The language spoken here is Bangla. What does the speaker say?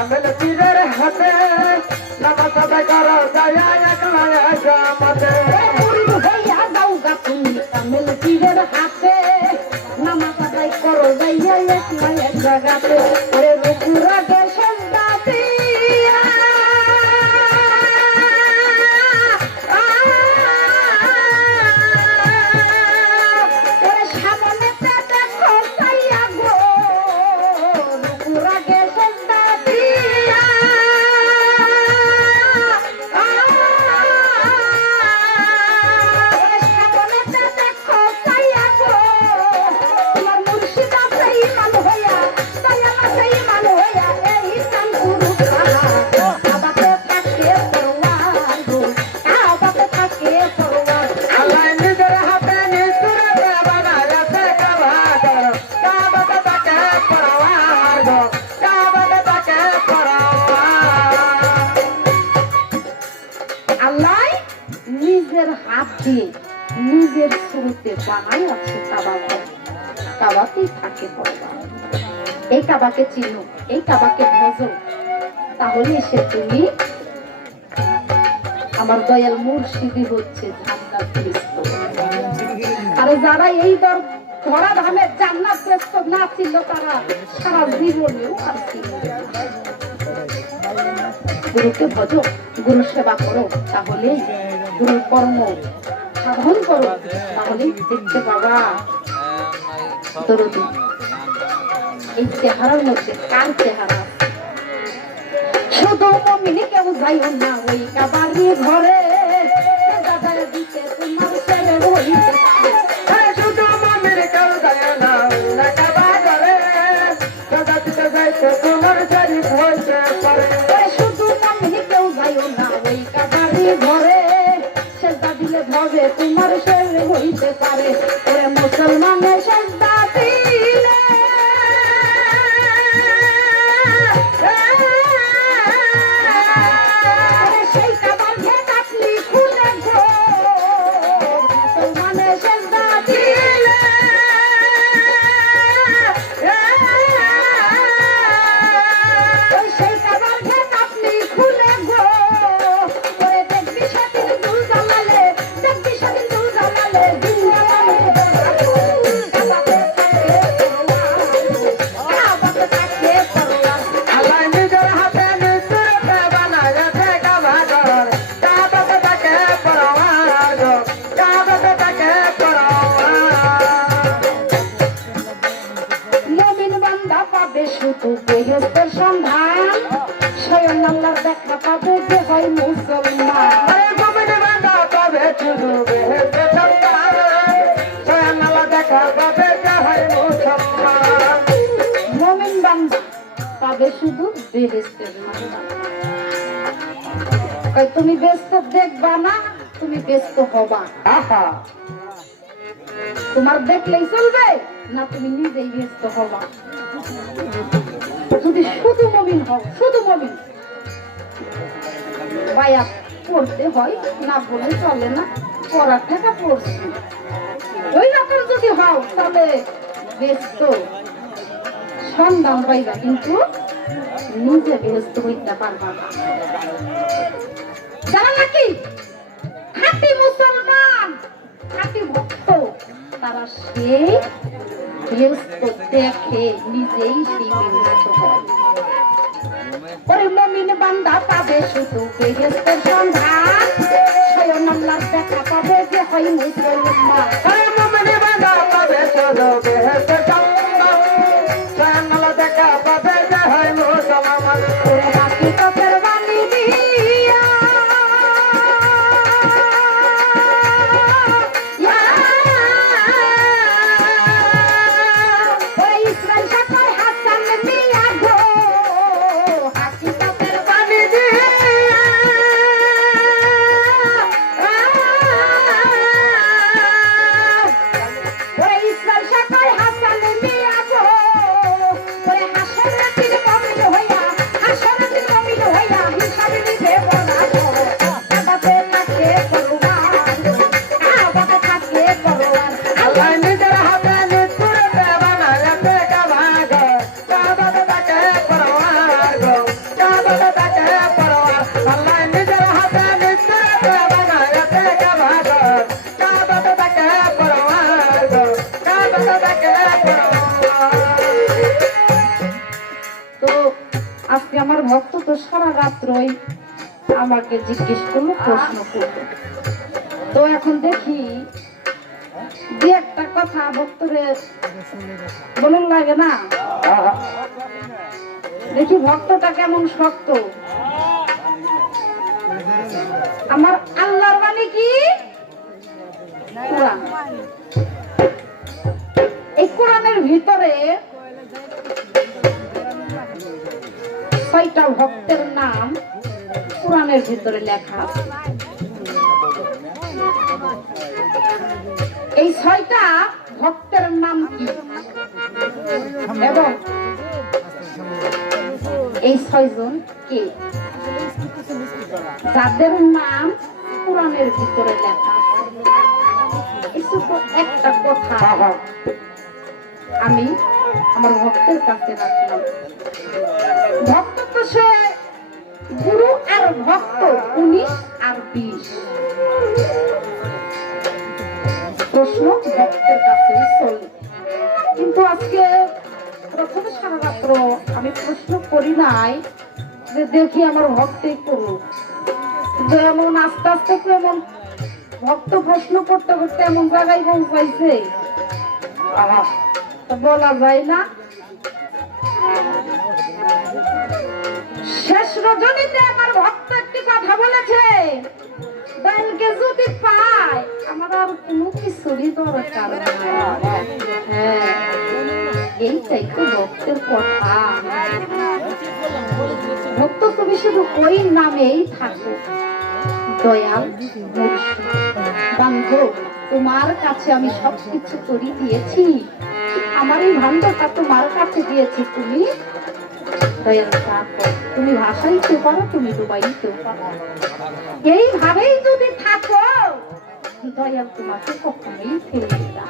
কামেল পীরের হাতে নামাজ আদায় করো দয়া একলা একামতে মুরিদ হইয়া যাও গা তুমি কামেল পীরের হাতে নামাজ আদায় করো দয়া একলা এক জায়গাতে ওরে রুকুর আগে সেজদা দিয়া ওরে সামনেতে দেখো চাইয়া গো রুকুর আগে সেজদা দিয়া ওরে সামনেতে দেখো চাইয়া গো তোমার মুর্শিদ আছে ইমাম হইয়া দয়াল আছে ইমাম হইয়া এই কাম গুরু খানা কাবাতে থাকে পরওয়ার গো কাবাতে থাকে পরওয়ার আল্লাহ নিজের হাতে নিসুরে বানায়াছে কাবা ঘর কাবাতে থাকে পরওয়ার গো কাবাতে থাকে পরওয়ার আল্লাহ নিজের হাত দিয়ে নিজের শুরুতে বানাই আছে কাবা ঘর কাবাতেই থাকে পরওয়ার এই কাবাকে চিনো এই কাবাকে ভজো তাহলে এসে তুমি আমার দয়াল মুর্শিদি হচ্ছে জান্নাতগ্রস্ত আরে যারা এই ধরা ধামে জান্নাতগ্রস্ত না ছিল তারা সারা জীবনেও আর ছিল না। গুরুকে ভজো গুরু সেবা করো তাহলে গুরুর কর্ম সাধন করো তাহলে দেখতে পাবা দরদি এই চেহারার মধ্যে কার চেহারা শুধু মমিনি কেউ যাইও না ওই কাবারি ঘরে দাদার দিতে তোমার ছেলে হইতে শুধু মামির কেউ যায় না না কাবা ঘরে দাদা দিতে যাইতে তোমার শরীফ হইতে পারে শুধু মমিনি কেউ যাইও না ওই কাবারি ঘরে সেজদা দিলে ভবে তোমার ছেলে হইতে পারে ওরে মুসলমানের সেজদা দিলে সেই কাবার ঘেট আপনি খুলে গো মুসলমানের সেজদা দিলে ওই সেই কাবার ঘেট আপনি খুলে গো ওরে দেখবি সেদিন দুল জালালে দেখবি সেদিন দুল জালালে কাবাতে থাকে পরওয়ার আল্লাহ নিজের হাতে নিসুরে বানায়াছে কাবা ঘর কাবাতে থাকে পরওয়ার গো কাবাতে থাকে পরওয়ার মুমিন বান্দা পাবে শুধু বেহেশতের সন্ধান স্বয়ং আল্লাহর দেখা পাবে যে হয় মুসলমান আরে মুমিন বান্দা পাবে শুধু বেহেশতে সন্তান স্বয়ং আল্লাহ দেখা পাবে যে হয় মুসলমান মুমিন বান্দা পাবে শুধু বেহেশতের সন্ধান কই তুমি ব্যস্ত দেখবা না তুমি ব্যস্ত হবা আহা তোমার দেখলেই চলবে না তুমি নিজেই ব্যস্ত হবা যদি শুধু মুমিন হও শুধু মুমিন ভাইয়া পড়তে হয় না বলে চলে না পড়ার টাকা পড়ছি ওই রকম যদি হও তাহলে ব্যস্ত সন্ধান পাইবা কিন্তু নিজে ব্যস্ত হইতে পারবা না জানা নাকি খাঁটি মুসলমান খাঁটি ভক্ত তারা সেই ব্যস্ত দেখে নিজেই সেই ব্যস্ত হয় ওরে মুমিন বান্দা পাবে শুধু বেহেশতের সন্ধান স্বয়ং আল্লাহর দেখা পাবে যে হয় মুসলমান আরে মুমিন বান্দা পাবে শুধু বেহেশতে সন্তান স্বয়ং আল্লাহ দেখা পাবে যে হয় মুসলমান ওরে হাকিকতের বাণী দিয়া ওরে ইসরাইল শাখার হাসান মিয়া গো হাকিকতের বাণী দিয়া ওরে ইসরাইল শাখার হাসান মিয়া গো ওরে হাসরের দিন মুমিন হইয়া হাসরের কাবাতে থাকে পরোয়ার আল্লাহ নিজের হাতে নিশ্চয় বানায় থেকে ভাগর কাবাতে থাকে পরোয়ার কাবাতে থাকে পরোয়ার। তো আজকে আমার ভক্ত তো সারা রাত্রই আমাকে জিজ্ঞেস করলো, প্রশ্ন করলো। তো এখন দেখি দু একটা কথা ভক্তরে বলুন লাগে না, দেখি ভক্তটা কেমন শক্ত। আমার আল্লাহর বাণী কি কোরআন। এই কোরআনের ভিতরে 6টা ভক্তের নাম কোরআনের ভিতরে লেখা আছে। এই 6টা ভক্তের নাম কি এবং এই 6 জন কে, যাদের নাম কোরআনের ভিতরে লেখা আছে। এই ছোট একটা কথা আমি আমার ভক্তের কাছে রাখলাম। ভক্ত তো সে গুরু আর ভক্ত 19 আর 20। প্রশ্ন ভক্তের কাছে চলে, কিন্তু আজকে প্রথমে সারা রাত্র আমি প্রশ্ন করি নাই যে দেখি আমার ভক্তই করুক। যেমন আস্তে আস্তে এমন ভক্ত প্রশ্ন করতে করতে এমন জায়গায় পৌঁছাইছে বলা যায় না। শেষ রজনীতে আমার ভক্ত একটি কথা বলেছে, দাইলকে যদি পায় আমার আর কোনো কিছুরই দরকার নাই। হ্যাঁ, এইটাই তো ভক্তের কথা। ভক্ত তুমি শুধু ওই নামেই থাকো, দয়াল বান্ধব, তোমার কাছে আমি সবকিছু করে দিয়েছি, আমার এই ভান্ডারটা তোমার কাছে দিয়েছি, তুমি দয়াল থাকো। তুমি ভাসাইতে পারো, তুমি ডুবাইতে পারো, এইভাবেই যদি থাকো দয়াল তোমাকে কখনোই ফেলবে না।